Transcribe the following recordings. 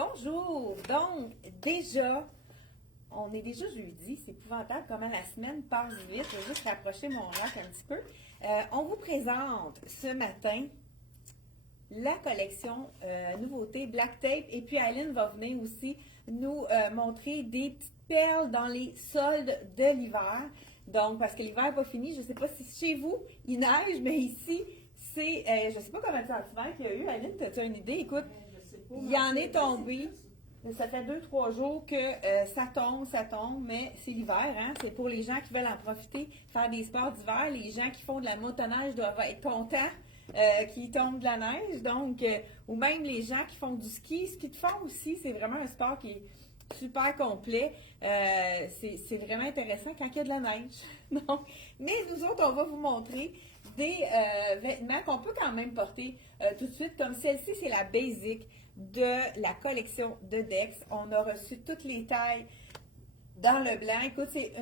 Bonjour! Donc, déjà, on est déjà jeudi, c'est épouvantable comment la semaine passe vite. Je vais juste rapprocher mon rack un petit peu. On vous présente ce matin la collection nouveauté Black Tape et puis Aline va venir aussi nous montrer des petites perles dans les soldes de l'hiver. Donc, parce que l'hiver n'est pas fini, je ne sais pas si chez vous il neige, mais ici, c'est, je ne sais pas combien de centimètres il y a eu. Aline, as-tu une idée? Écoute, il en est tombé. Ça fait 2-3 jours que ça tombe, mais c'est l'hiver, hein? C'est pour les gens qui veulent en profiter, faire des sports d'hiver. Les gens qui font de la motoneige doivent être contents qu'il tombe de la neige. Donc, ou même les gens qui font du ski. Ski de fond aussi, c'est vraiment un sport qui est super complet. C'est vraiment intéressant quand il y a de la neige. Donc, mais nous autres, on va vous montrer des vêtements qu'on peut quand même porter tout de suite. Comme celle-ci, c'est la basic de la collection de Dex. On a reçu toutes les tailles dans le blanc. Écoute, c'est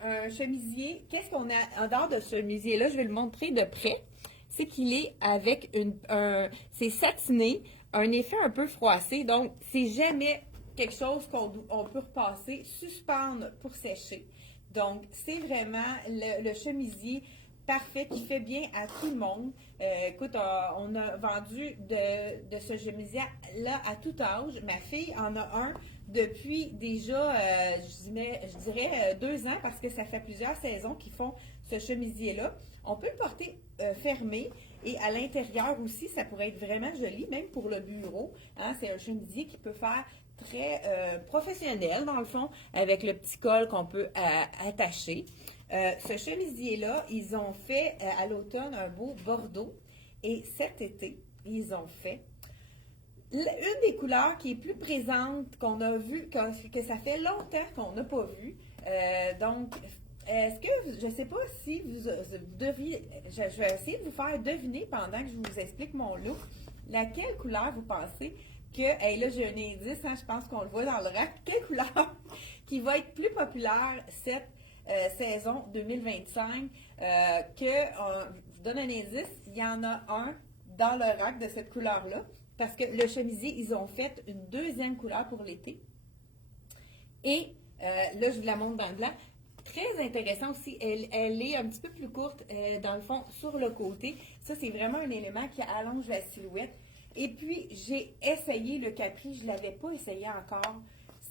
un chemisier. Qu'est-ce qu'on a en dehors de ce chemisier-là? Je vais le montrer de près. C'est qu'il est avec c'est satiné, un effet un peu froissé. Donc, c'est jamais quelque chose qu'on peut repasser, suspendre pour sécher. Donc, c'est vraiment le chemisier parfait qui fait bien à tout le monde. Écoute, on a vendu de ce chemisier-là à tout âge. Ma fille en a un depuis déjà, je dirais 2 ans parce que ça fait plusieurs saisons qu'ils font ce chemisier-là. On peut le porter fermé et à l'intérieur aussi, ça pourrait être vraiment joli, même pour le bureau. Hein, c'est un chemisier qui peut faire très professionnel dans le fond, avec le petit col qu'on peut attacher. Ce chemisier-là, ils ont fait à l'automne un beau bordeaux et cet été, ils ont fait une des couleurs qui est plus présente qu'on a vu, que ça fait longtemps qu'on n'a pas vu. Donc, est-ce que, je ne sais pas si vous devriez, je vais essayer de vous faire deviner pendant que je vous explique mon look, laquelle couleur vous pensez que, hey, là j'ai un indice, hein, je pense qu'on le voit dans le rack, quelle couleur qui va être plus populaire cette saison 2025, je vous donne un indice, il y en a un dans le rack de cette couleur-là, parce que le chemisier, ils ont fait une deuxième couleur pour l'été. Et là, je vous la montre dans le blanc. Très intéressant aussi, elle est un petit peu plus courte, dans le fond, sur le côté. Ça, c'est vraiment un élément qui allonge la silhouette. Et puis, j'ai essayé le capri, je ne l'avais pas essayé encore.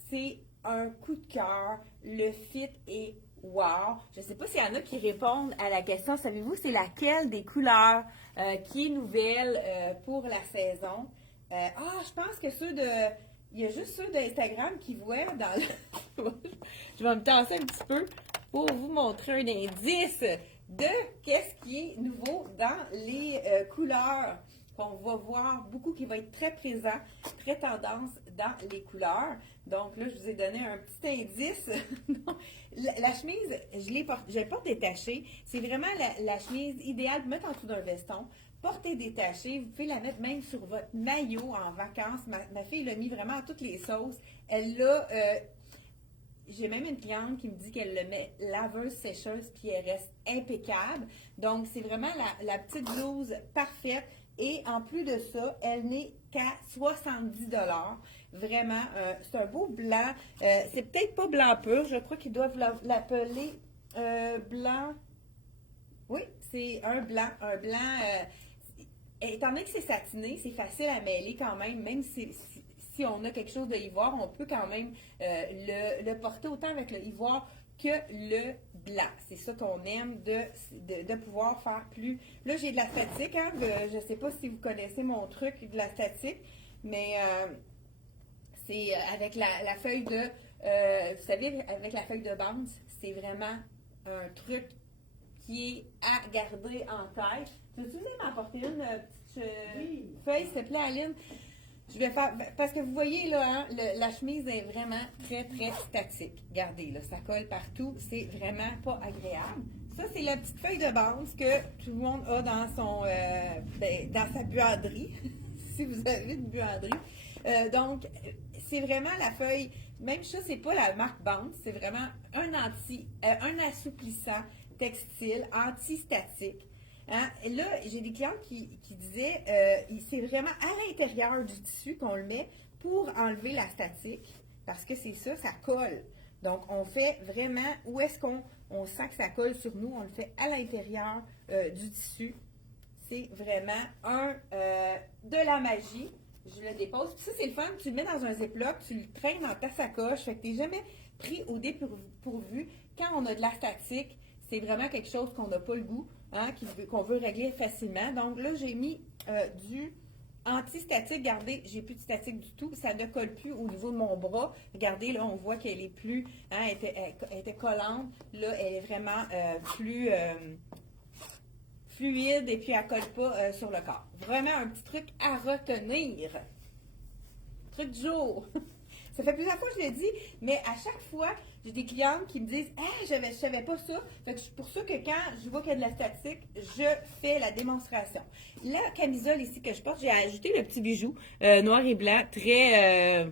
C'est un coup de cœur. Le fit est wow. Je ne sais pas s'il y en a qui répondent à la question. Savez-vous, c'est laquelle des couleurs qui est nouvelle pour la saison? Je pense que il y a juste ceux d'Instagram qui voient dans le... Je vais me tasser un petit peu pour vous montrer un indice de qu'est-ce qui est nouveau dans les couleurs qu'on va voir beaucoup, qui va être très présent, très tendance dans les couleurs. Donc là, je vous ai donné un petit indice. La chemise, je la porte détachée. C'est vraiment la chemise idéale pour mettre en dessous d'un veston. Portée détachée, vous pouvez la mettre même sur votre maillot en vacances. Ma fille l'a mis vraiment à toutes les sauces. Elle l'a... j'ai même une cliente qui me dit qu'elle le met laveuse, sécheuse, puis elle reste impeccable. Donc, c'est vraiment la petite blouse parfaite. Et en plus de ça, elle n'est qu'à 70 $. Vraiment, c'est un beau blanc. C'est peut-être pas blanc pur. Je crois qu'ils doivent l'appeler blanc. Oui, c'est un blanc. Étant donné que c'est satiné, c'est facile à mêler quand même si on a quelque chose de ivoire, on peut quand même le porter autant avec le ivoire que le blanc. C'est ça qu'on aime de pouvoir faire plus. Là, j'ai de la statique, hein, je ne sais pas si vous connaissez mon truc de la statique, mais c'est avec la feuille de, vous savez, avec la feuille de bande, c'est vraiment un truc qui est à garder en tête. Peux-tu venir m'apporter une petite feuille, s'il te plaît, Aline? Je vais faire, parce que vous voyez là, hein, la chemise est vraiment très, très statique. Regardez, là, ça colle partout. C'est vraiment pas agréable. Ça, c'est la petite feuille de base que tout le monde a dans dans sa buanderie, si vous avez une buanderie. Donc, c'est vraiment la feuille, même ça, c'est pas la marque Bande, c'est vraiment un assouplissant textile, anti-statique. Hein? Et là, j'ai des clients qui disaient, c'est vraiment à l'intérieur du tissu qu'on le met pour enlever la statique, parce que c'est ça, ça colle. Donc, on fait vraiment, où est-ce qu'on sent que ça colle sur nous, on le fait à l'intérieur du tissu. C'est vraiment de la magie. Je le dépose. Puis ça, c'est le fun. Tu le mets dans un ziploc, tu le traînes dans ta sacoche. Fait que tu n'es jamais pris au dépourvu. Quand on a de la statique, c'est vraiment quelque chose qu'on n'a pas le goût, hein, qu'on veut régler facilement. Donc là, j'ai mis du anti-statique. Regardez, j'ai plus de statique du tout. Ça ne colle plus au niveau de mon bras. Regardez, là, on voit qu'elle est plus, hein, elle était collante. Là, elle est vraiment plus fluide et puis elle ne colle pas sur le corps. Vraiment un petit truc à retenir. Truc du jour. Ça fait plusieurs fois que je le dis, mais à chaque fois, j'ai des clientes qui me disent « Ah, je savais pas ça. » Fait que c'est pour ça que quand je vois qu'il y a de la statique, je fais la démonstration. La camisole ici que je porte, j'ai ajouté le petit bijou noir et blanc, très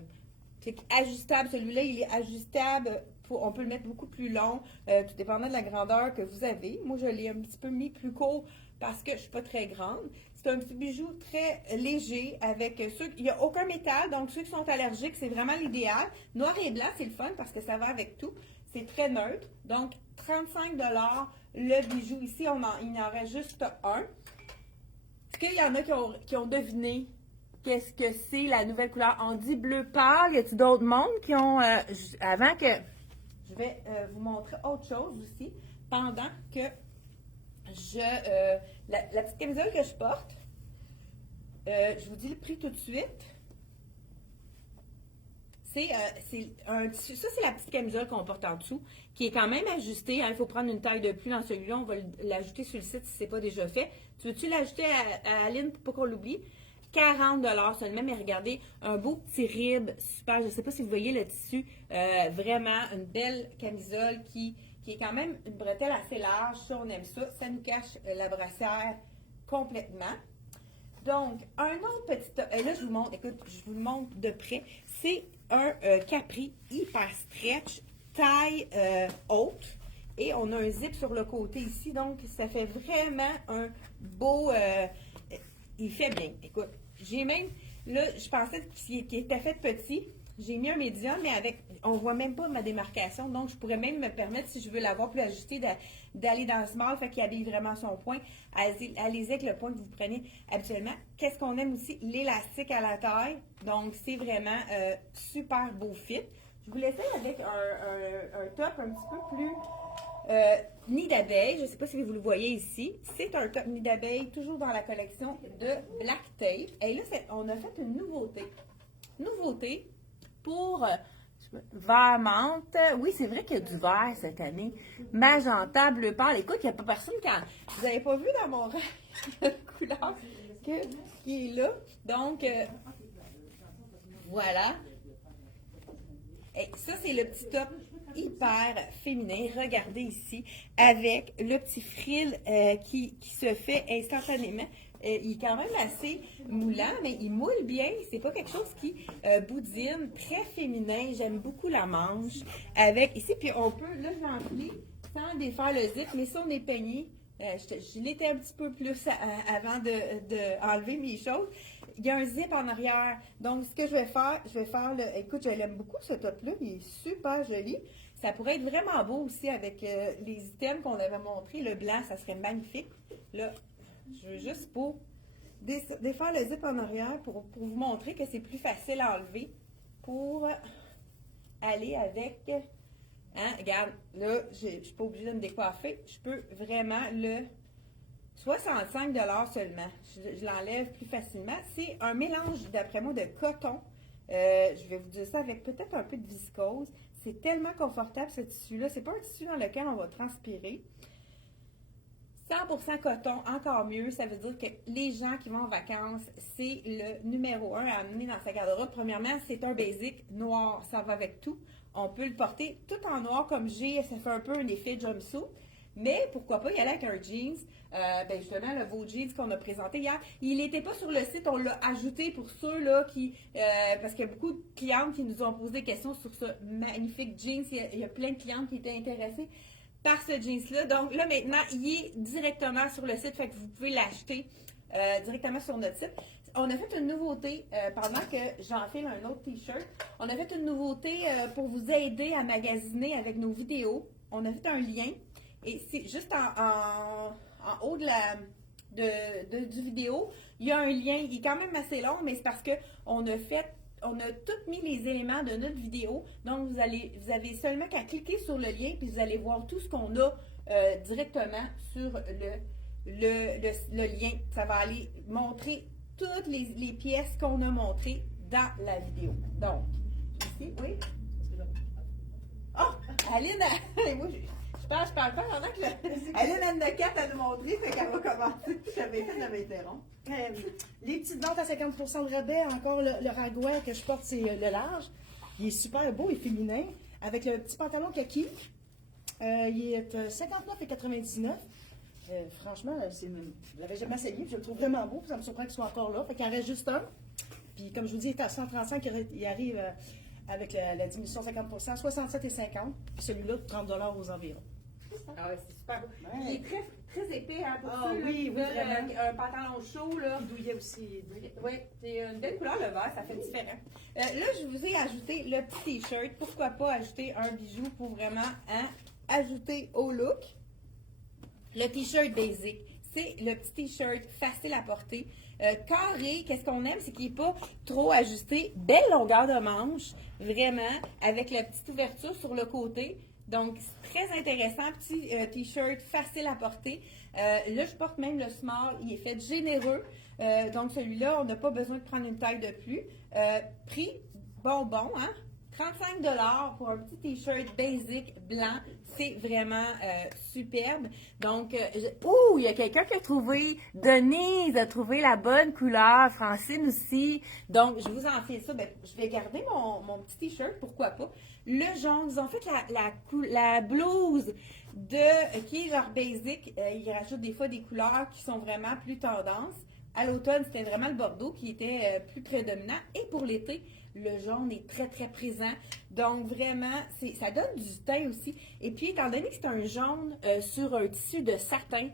ajustable. Celui-là, il est ajustable. On peut le mettre beaucoup plus long, tout dépendant de la grandeur que vous avez. Moi, je l'ai un petit peu mis plus court parce que je ne suis pas très grande. C'est un petit bijou très léger avec ceux... Il n'y a aucun métal, donc ceux qui sont allergiques, c'est vraiment l'idéal. Noir et blanc, c'est le fun parce que ça va avec tout. C'est très neutre. Donc, 35 $ le bijou. Ici, il en reste juste un. Est-ce qu'il y en a qui ont deviné qu'est-ce que c'est la nouvelle couleur? On dit bleu pâle. Y a-t-il d'autres mondes qui ont... avant que... Je vais vous montrer autre chose aussi pendant que la petite camisole que je porte, je vous dis le prix tout de suite. C'est un tissu. Ça, c'est la petite camisole qu'on porte en dessous, qui est quand même ajustée. Hein, il faut prendre une taille de plus dans celui-là. On va l'ajouter sur le site si ce n'est pas déjà fait. Tu veux-tu l'ajouter à Aline pour pas qu'on l'oublie? 40 $ seulement, mais regardez, un beau petit rib, super, je ne sais pas si vous voyez le tissu, vraiment une belle camisole qui est quand même une bretelle assez large, ça on aime ça, ça nous cache la brassière complètement. Donc, un autre petit top, là je vous montre, écoute, je vous le montre de près, c'est un capri hyper stretch, taille haute, et on a un zip sur le côté ici, donc ça fait vraiment un beau... il fait bien. Écoute, j'ai même, là, je pensais qu'il était fait petit. J'ai mis un médium, mais on ne voit même pas ma démarcation. Donc, je pourrais même me permettre, si je veux l'avoir plus ajusté, d'aller dans le small, fait qu'il habille vraiment son point. Allez-y avec le point que vous prenez habituellement. Qu'est-ce qu'on aime aussi? L'élastique à la taille. Donc, c'est vraiment super beau fit. Je vous laisse avec un top un petit peu plus nid d'abeille. Je ne sais pas si vous le voyez ici. C'est un top nid d'abeille, toujours dans la collection de Black Tape. Et là, on a fait une nouveauté. Nouveauté pour vert menthe. Oui, c'est vrai qu'il y a du vert cette année. Magenta, bleu pâle. Écoute, il n'y a pas personne quand... Vous n'avez pas vu dans mon rang la couleur qui est là. Donc, voilà. Et ça, c'est le petit top hyper féminin. Regardez ici, avec le petit frill qui se fait instantanément. Il est quand même assez moulant, mais il moule bien. C'est pas quelque chose qui boudine. Très féminin. J'aime beaucoup la manche. Avec ici, puis on peut, là, je l'emplis sans défaire le zip, mais ça, on est peigné. Je l'étais un petit peu plus avant de enlever mes choses. Il y a un zip en arrière. Donc, ce que je vais faire écoute, je l'aime beaucoup ce top-là. Il est super joli. Ça pourrait être vraiment beau aussi avec les items qu'on avait montrés. Le blanc, ça serait magnifique. Là, je veux juste pour défaire le zip en arrière pour vous montrer que c'est plus facile à enlever pour aller avec... Hein, regarde, là, je ne suis pas obligée de me décoiffer. Je peux vraiment le... 65 $ seulement. Je l'enlève plus facilement. C'est un mélange, d'après moi, de coton. Je vais vous dire ça avec peut-être un peu de viscose. C'est tellement confortable, ce tissu-là. C'est pas un tissu dans lequel on va transpirer. 100% coton, encore mieux. Ça veut dire que les gens qui vont en vacances, c'est le numéro 1 à amener dans sa garde-robe. Premièrement, c'est un basic noir. Ça va avec tout. On peut le porter tout en noir comme j'ai. Ça fait un peu un effet jumpsuit. Mais pourquoi pas y aller avec un jeans. Justement, le beau jeans qu'on a présenté hier, il n'était pas sur le site, on l'a ajouté pour ceux-là qui... parce qu'il y a beaucoup de clientes qui nous ont posé des questions sur ce magnifique jeans. Il y a plein de clientes qui étaient intéressées par ce jeans-là. Donc là, maintenant, il est directement sur le site, fait que vous pouvez l'acheter directement sur notre site. on a fait une nouveauté pendant que j'enfile un autre t-shirt. On a fait une nouveauté pour vous aider à magasiner avec nos vidéos. On a fait un lien et c'est juste en haut du vidéo, il y a un lien. Il est quand même assez long, mais c'est parce que on a tout mis les éléments de notre vidéo. Donc, vous avez seulement qu'à cliquer sur le lien, puis vous allez voir tout ce qu'on a directement sur le lien. Ça va aller montrer toutes les pièces qu'on a montrées dans la vidéo. Donc, ici, oui. Oh, Aline, moi, je parle pas pendant que Aline a une quête à nous montrer, fait qu'elle va commencer. J'avais fait de m'interrompre. Les petites ventes à 50% de rabais, encore le ragouin que je porte, c'est le large. Il est super beau et féminin, avec le petit pantalon kaki. Il est 59,99. Franchement, je ne l'avais jamais essayé, je le trouve vraiment beau, ça me surprend qu'il soit encore là. Fait qu'il en reste juste un. Puis comme je vous dis, il est à 135, il arrive avec la diminution 50%, 67,50. Puis celui-là, 30 $ aux environs. Ah ouais, c'est super beau. Ouais. Il est très, très épais hein, pour Ah ceux oui, qui oui, veulent vraiment. un pantalon chaud. Là. Il douillait aussi. Oui, c'est une belle couleur, le vert, ça fait différent. Là, je vous ai ajouté le petit t-shirt. Pourquoi pas ajouter un bijou pour vraiment ajouter au look. Le t-shirt basic, c'est le petit t-shirt facile à porter. Carré, qu'est-ce qu'on aime, c'est qu'il n'est pas trop ajusté. Belle longueur de manche, vraiment, avec la petite ouverture sur le côté. Donc, c'est très intéressant. Petit t-shirt facile à porter. Là, je porte même le small. Il est fait généreux. Donc, celui-là, on n'a pas besoin de prendre une taille de plus. Prix bonbon, hein? 35 $ pour un petit t-shirt basic blanc, c'est vraiment superbe. Donc, il y a quelqu'un qui a trouvé, Denise a trouvé la bonne couleur, Francine aussi. Donc, je vous en file ça. Ben, je vais garder mon petit t-shirt, pourquoi pas. Le jaune, ils ont fait la blouse qui est leur basic. Ils rajoutent des fois des couleurs qui sont vraiment plus tendance. À l'automne, c'était vraiment le bordeaux qui était plus prédominant. Et pour l'été, le jaune est très, très présent. Donc, vraiment, ça donne du teint aussi. Et puis, étant donné que c'est un jaune sur un tissu de satin,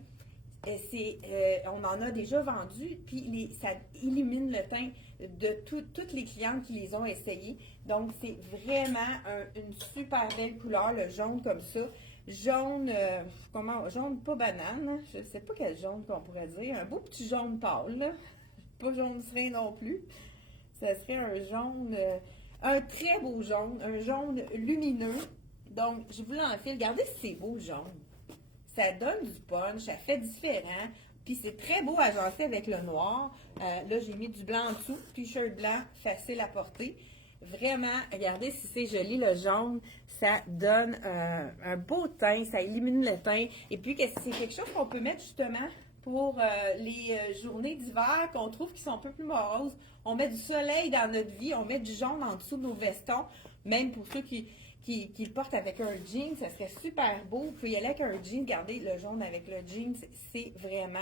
on en a déjà vendu, puis ça illumine le teint de toutes les clientes qui les ont essayés. Donc, c'est vraiment une super belle couleur, le jaune comme ça. Jaune, jaune pas banane, hein? Je ne sais pas quel jaune qu'on pourrait dire. Un beau petit jaune pâle, là. Pas jaune serein non plus. Ça serait un jaune, un très beau jaune, un jaune lumineux. Donc, je vous l'enfile. Regardez si c'est beau jaune. Ça donne du punch, ça fait différent. Puis c'est très beau à agencer avec le noir. Là, j'ai mis du blanc en dessous. T-shirt blanc, facile à porter. Vraiment, regardez si c'est joli le jaune. Ça donne un beau teint, ça élimine le teint. Et puis, c'est quelque chose qu'on peut mettre justement pour les journées d'hiver qu'on trouve qui sont un peu plus moroses. On met du soleil dans notre vie, on met du jaune en dessous de nos vestons. Même pour ceux qui le portent avec un jean, ça serait super beau. Vous pouvez y aller avec un jean, regardez le jaune avec le jean, c'est vraiment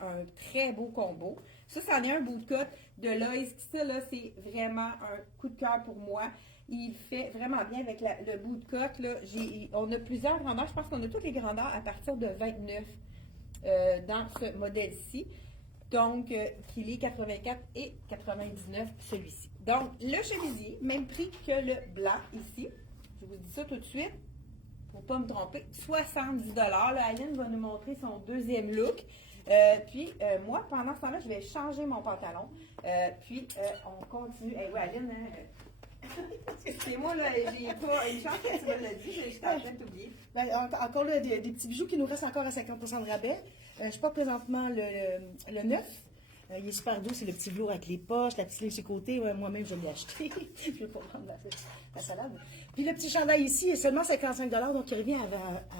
un très beau combo. Ça, c'en est un bout de cote de Loïs. Ça, là, c'est vraiment un coup de cœur pour moi. Il fait vraiment bien avec le bout de cote. Là. On a plusieurs grandeurs. Je pense qu'on a toutes les grandeurs à partir de 29 dans ce modèle-ci. Donc, qu'il est 84 et 99 celui-ci. Donc, le chemisier, même prix que le blanc ici. Je vous dis ça tout de suite, pour ne pas me tromper. 70 $. Là, Aline va nous montrer son deuxième look. Puis, moi, pendant ce temps-là, je vais changer mon pantalon. Puis, on continue. Oui, Aline, c'est moi, là, j'ai pas une chance que tu me l'as dit, j'étais en train de t'oublier. Ben, encore là, des petits bijoux qui nous restent encore à 50% de rabais. Je porte présentement le 9. Il est super doux, c'est le petit velours avec les poches, la petite ligne sur le côté. Ouais, moi-même, je l'ai acheté. Je vais pas prendre la salade. Puis le petit chandail ici est seulement 55 $, donc il revient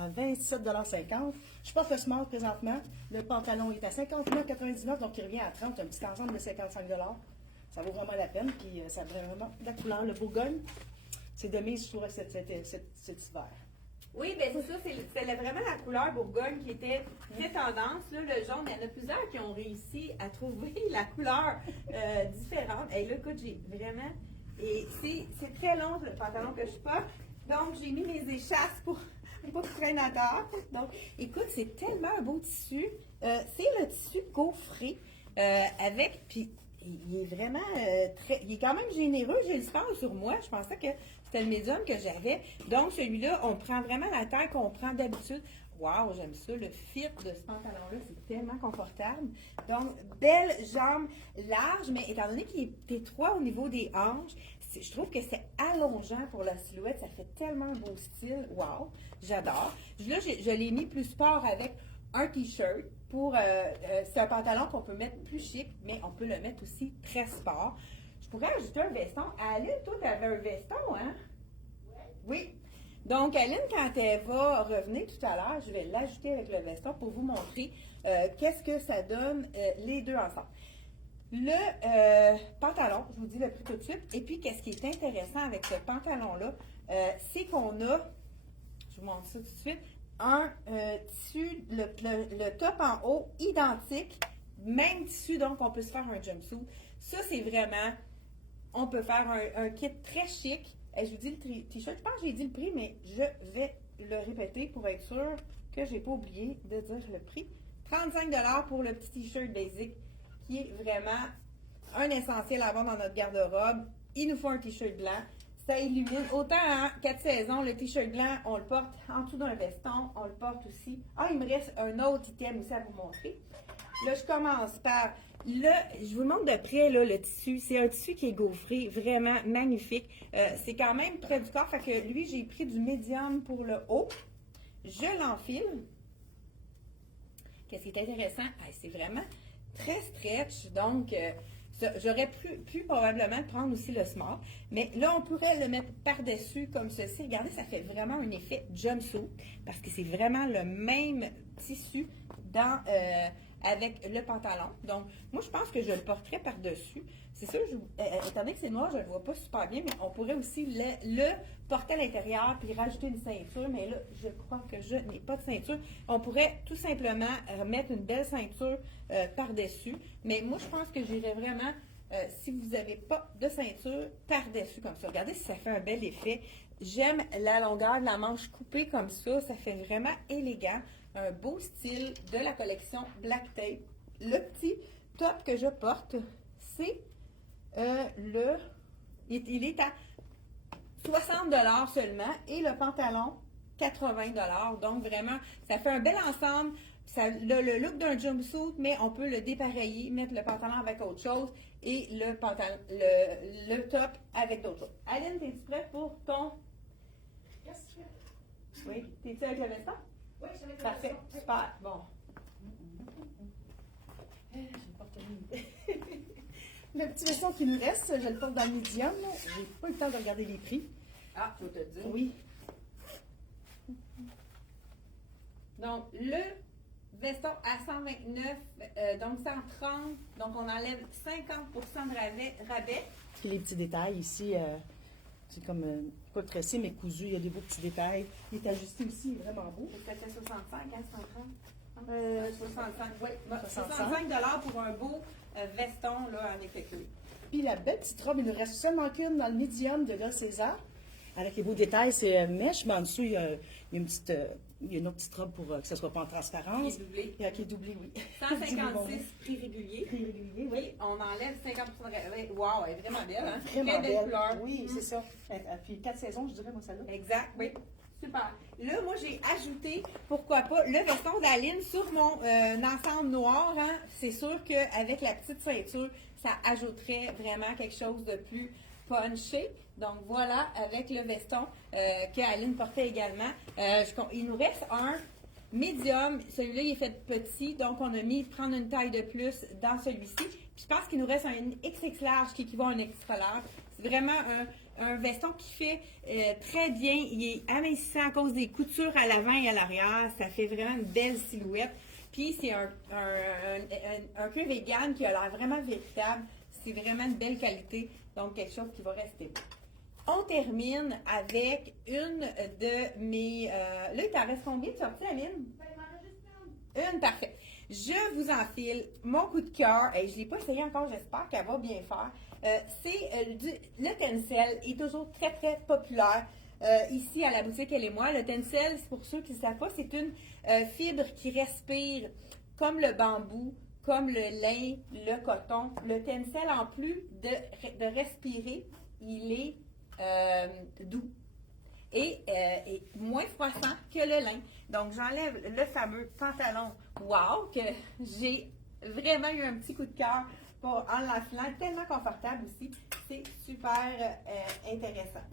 à 27,50 $. Je porte le small présentement. Le pantalon est à 59,99 $, donc il revient à 30 $. Un petit ensemble de 55 $. Ça vaut vraiment la peine. Puis ça a vraiment la couleur. Le Bourgogne, c'est de mise sur cet hiver. Oui, bien c'est ça, c'est vraiment la couleur Bourgogne qui était très tendance. Là, le jaune, il y en a plusieurs qui ont réussi à trouver la couleur différente. Et là, écoute, j'ai vraiment... Et c'est très long, le pantalon que je porte. Donc, j'ai mis mes échasses pour pas qu'il traîne à terre. Donc, écoute, c'est tellement un beau tissu. C'est le tissu gaufré avec... Puis, il est vraiment il est quand même généreux. J'ai le sens sur moi. Je pensais que c'était le médium que j'avais. Donc, celui-là, on prend vraiment la taille qu'on prend d'habitude. Wow, j'aime ça. Le fit de ce pantalon-là, c'est tellement confortable. Donc, belle jambe large, mais étant donné qu'il est étroit au niveau des hanches, je trouve que c'est allongeant pour la silhouette. Ça fait tellement un beau style. Wow, j'adore. Là, je l'ai mis plus sport avec un t-shirt. C'est un pantalon qu'on peut mettre plus chic, mais on peut le mettre aussi très sport. Je pourrais ajouter un veston. Aline, toi, tu avais un veston, hein? Oui. Donc, Aline, quand elle va revenir tout à l'heure, je vais l'ajouter avec le veston pour vous montrer qu'est-ce que ça donne les deux ensemble. Le pantalon, je vous dis le prix tout de suite. Et puis, qu'est-ce qui est intéressant avec ce pantalon-là, c'est qu'on a, je vous montre ça tout de suite, un tissu, le top en haut, identique, même tissu, donc on peut se faire un jumpsuit. Ça, c'est vraiment, on peut faire un kit très chic. Et je vous dis le t-shirt, je pense que j'ai dit le prix, mais je vais le répéter pour être sûr que je n'ai pas oublié de dire le prix. 35$ pour le petit t-shirt basic, qui est vraiment un essentiel à avoir dans notre garde-robe. Il nous faut un t-shirt blanc. Ça illumine. Autant en 4 saisons, le t-shirt blanc, on le porte en dessous d'un veston, on le porte aussi. Ah, il me reste un autre item aussi à vous montrer. Là, je commence par, je vous montre de près là, le tissu. C'est un tissu qui est gaufré, vraiment magnifique. C'est quand même près du corps, fait que lui, j'ai pris du médium pour le haut. Je l'enfile. Qu'est-ce qui est intéressant? C'est vraiment très stretch, donc j'aurais pu probablement prendre aussi le smart, mais là, on pourrait le mettre par-dessus comme ceci. Regardez, ça fait vraiment un effet jumpsuit, parce que c'est vraiment le même tissu avec le pantalon. Donc, moi, je pense que je le porterais par-dessus. C'est sûr, étant donné que c'est noir, je ne le vois pas super bien, mais on pourrait aussi le porter à l'intérieur puis rajouter une ceinture. Mais là, je crois que je n'ai pas de ceinture. On pourrait tout simplement mettre une belle ceinture par-dessus. Mais moi, je pense que j'irais vraiment, si vous n'avez pas de ceinture, par-dessus comme ça. Regardez si ça fait un bel effet. J'aime la longueur de la manche coupée comme ça. Ça fait vraiment élégant. Un beau style de la collection Black Tape. Le petit top que je porte, c'est il est à 60$ seulement et le pantalon 80$. Donc vraiment, ça fait un bel ensemble. Ça a le look d'un jumpsuit, mais on peut le dépareiller, mettre le pantalon avec autre chose et le top avec d'autres choses. Aline, es-tu prête pour ton... Qu'est-ce que tu fais? Oui, t'es-tu avec le veston? Oui, je suis avec le Parfait, veston. super, bon. Le petit veston qui nous reste, je le porte dans le medium. J'ai pas eu le temps de regarder les prix. Ah, faut te dire. Oui. Donc, le veston à 129, donc 130, donc on enlève 50% de rabais. Puis les petits détails ici, c'est comme pas tressé, mais cousu. Il y a des beaux petits détails. Il est ajusté aussi, il est vraiment beau. Ça fait 65, hein, 130? 65, oui. 65$ pour un beau veston, là, en effet cuir. Puis la belle petite robe, il nous reste seulement qu'une dans le medium de Gars César. Avec les beaux détails, c'est mèche, mais en dessous, il y a une autre petite robe pour que ce ne soit pas en transparence. Qui est doublé. Qui est doublé, oui. 156 prix régulier. Prix régulier, oui. Oui, on enlève 50% de rabais. Wow, elle est vraiment belle, hein? Vraiment Très belle belle. couleur. Oui, c'est ça. Puis 4 saisons, je dirais, moi, celle-là. Exact, oui. Super. Là, moi, j'ai ajouté, pourquoi pas, le veston d'Aline sur mon ensemble noir. Hein? C'est sûr qu'avec la petite ceinture, ça ajouterait vraiment quelque chose de plus punché. Donc, voilà, avec le veston qu'Aline portait également. Il nous reste un médium. Celui-là, il est fait petit. Donc, on a mis prendre une taille de plus dans celui-ci. Puis, je pense qu'il nous reste un XX large qui équivaut à un extra large. C'est vraiment un veston qui fait très bien. Il est amincissant à cause des coutures à l'avant et à l'arrière. Ça fait vraiment une belle silhouette. Puis c'est un cuir vegan qui a l'air vraiment véritable. C'est vraiment une belle qualité. Donc quelque chose qui va rester. On termine avec une de mes... là, il t'en reste combien de sorties, Aline? Une, parfait. Je vous enfile mon coup de cœur. Et je ne l'ai pas essayé encore, j'espère qu'elle va bien faire. Le Tencel est toujours très, très populaire ici à la boutique Elle et moi. Le Tencel, pour ceux qui ne savent pas, c'est une fibre qui respire comme le bambou, comme le lin, le coton. Le tencel, en plus de respirer, il est doux et moins froissant que le lin. Donc, j'enlève le fameux pantalon wow que j'ai vraiment eu un petit coup de cœur en l'enfilant, tellement confortable aussi. C'est super intéressant.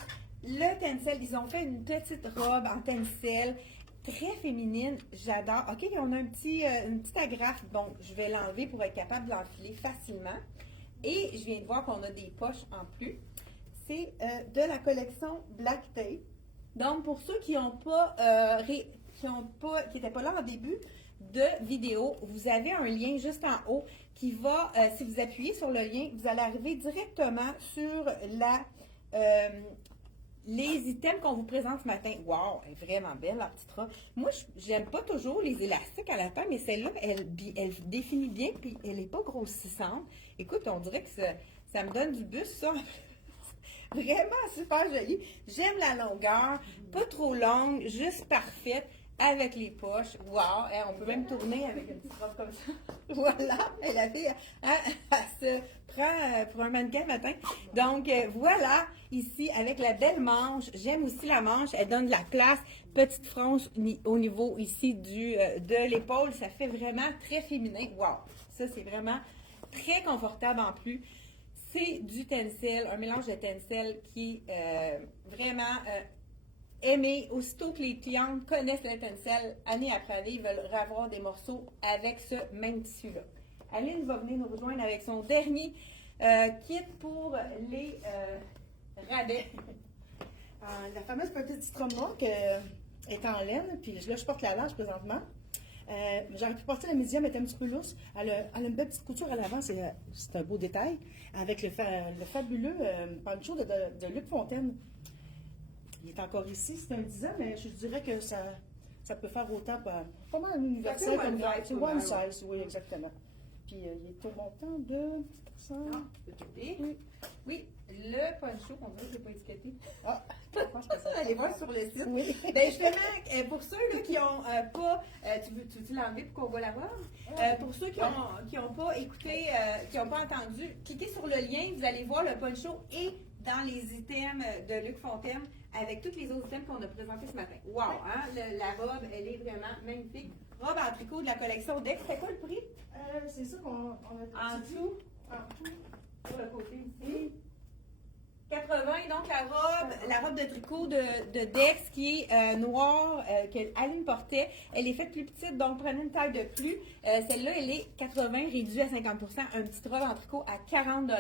Le tencel, ils ont fait une petite robe en tencel, très féminine, j'adore. OK, on a une petite agrafe. Bon, je vais l'enlever pour être capable de l'enfiler facilement. Et je viens de voir qu'on a des poches en plus. C'est de la collection Black Tape. Donc, pour ceux qui n'étaient pas là en début de vidéo, vous avez un lien juste en haut qui va, si vous appuyez sur le lien, vous allez arriver directement sur les items qu'on vous présente ce matin. Wow, elle est vraiment belle, la petite robe. Moi, j'aime pas toujours les élastiques à la fin, mais celle-là, elle définit bien, puis elle n'est pas grossissante. Écoute, on dirait que ça me donne du bus, ça. Vraiment super joli. J'aime la longueur, pas trop longue, juste parfaite, avec les poches. Wow! On peut même tourner avec une petite robe comme ça. Voilà! Et la fille, elle se prend pour un mannequin matin. Donc, voilà, ici, avec la belle manche. J'aime aussi la manche. Elle donne de la classe. Petite frange au niveau ici de l'épaule. Ça fait vraiment très féminin. Wow! Ça, c'est vraiment très confortable en plus. C'est du tencel, un mélange de tencel qui est vraiment aimé. Aussitôt que les clients connaissent le tencel, année après année, ils veulent avoir des morceaux avec ce même tissu-là. Aline va venir nous rejoindre avec son dernier kit pour les rabais. La fameuse petite robe est en laine, puis là, je porte la large présentement. J'aurais pu porter la médium, elle est un petit peu lousse. Elle a une belle petite couture à l'avant, c'est un beau détail. Avec le fabuleux poncho de Luc Fontaine. Il est encore ici, c'est un 10 ans, mais je dirais que ça peut faire autant, pas mal universel comme c'est one size, oui, exactement. Puis il est au montant de 100. Oui, le poncho, on dirait que je n'ai pas étiqueté. Ah, je pense que ça. Allez voir sur le site. Oui. Ben, justement, pour ceux là, qui n'ont pas. Tu veux l'enlever pour qu'on voit la robe? Pour ceux qui n'ont pas écouté, qui n'ont pas entendu, cliquez sur le lien, vous allez voir le poncho et dans les items de Luc Fontaine avec tous les autres items qu'on a présentés ce matin. Wow! Hein? La robe, elle est vraiment magnifique. Robe en tricot de la collection Dex. C'est quoi le prix? C'est ça qu'on a En dessous, tout. sur le côté ici. 80, donc la robe de tricot de Dex qui est noire, que Aline portait. Elle est faite plus petite, donc prenez une taille de plus. Celle-là, elle est 80, réduite à 50 une petite robe en tricot à 40 $.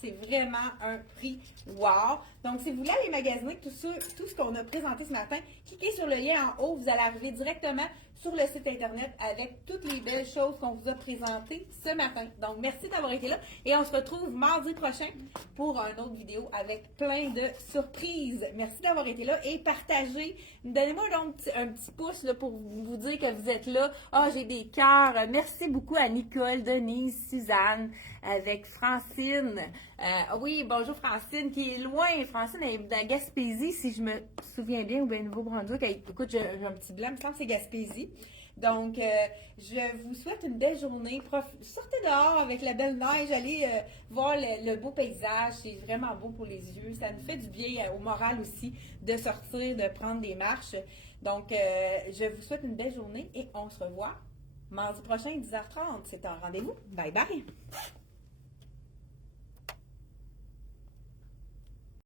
C'est vraiment un prix wow! Donc, si vous voulez aller magasiner tout ce qu'on a présenté ce matin, cliquez sur le lien en haut, vous allez arriver directement sur le site internet avec toutes les belles choses qu'on vous a présentées ce matin. Donc, merci d'avoir été là et on se retrouve mardi prochain pour une autre vidéo avec plein de surprises. Merci d'avoir été là et partagez. Donnez-moi donc un petit pouce là, pour vous dire que vous êtes là. Ah, j'ai des cœurs. Merci beaucoup à Nicole, Denise, Suzanne, avec Francine. Oui, bonjour Francine qui est loin. Francine est de la Gaspésie, si je me souviens bien, ou bien Nouveau-Brunswick. Écoute, j'ai un petit blanc, il me semble que c'est Gaspésie. Donc, je vous souhaite une belle journée. Sortez dehors avec la belle neige, allez voir le beau paysage. C'est vraiment beau pour les yeux. Ça nous fait du bien au moral aussi de sortir, de prendre des marches. Donc, je vous souhaite une belle journée et on se revoit mardi prochain, 10h30. C'est un rendez-vous. Bye bye!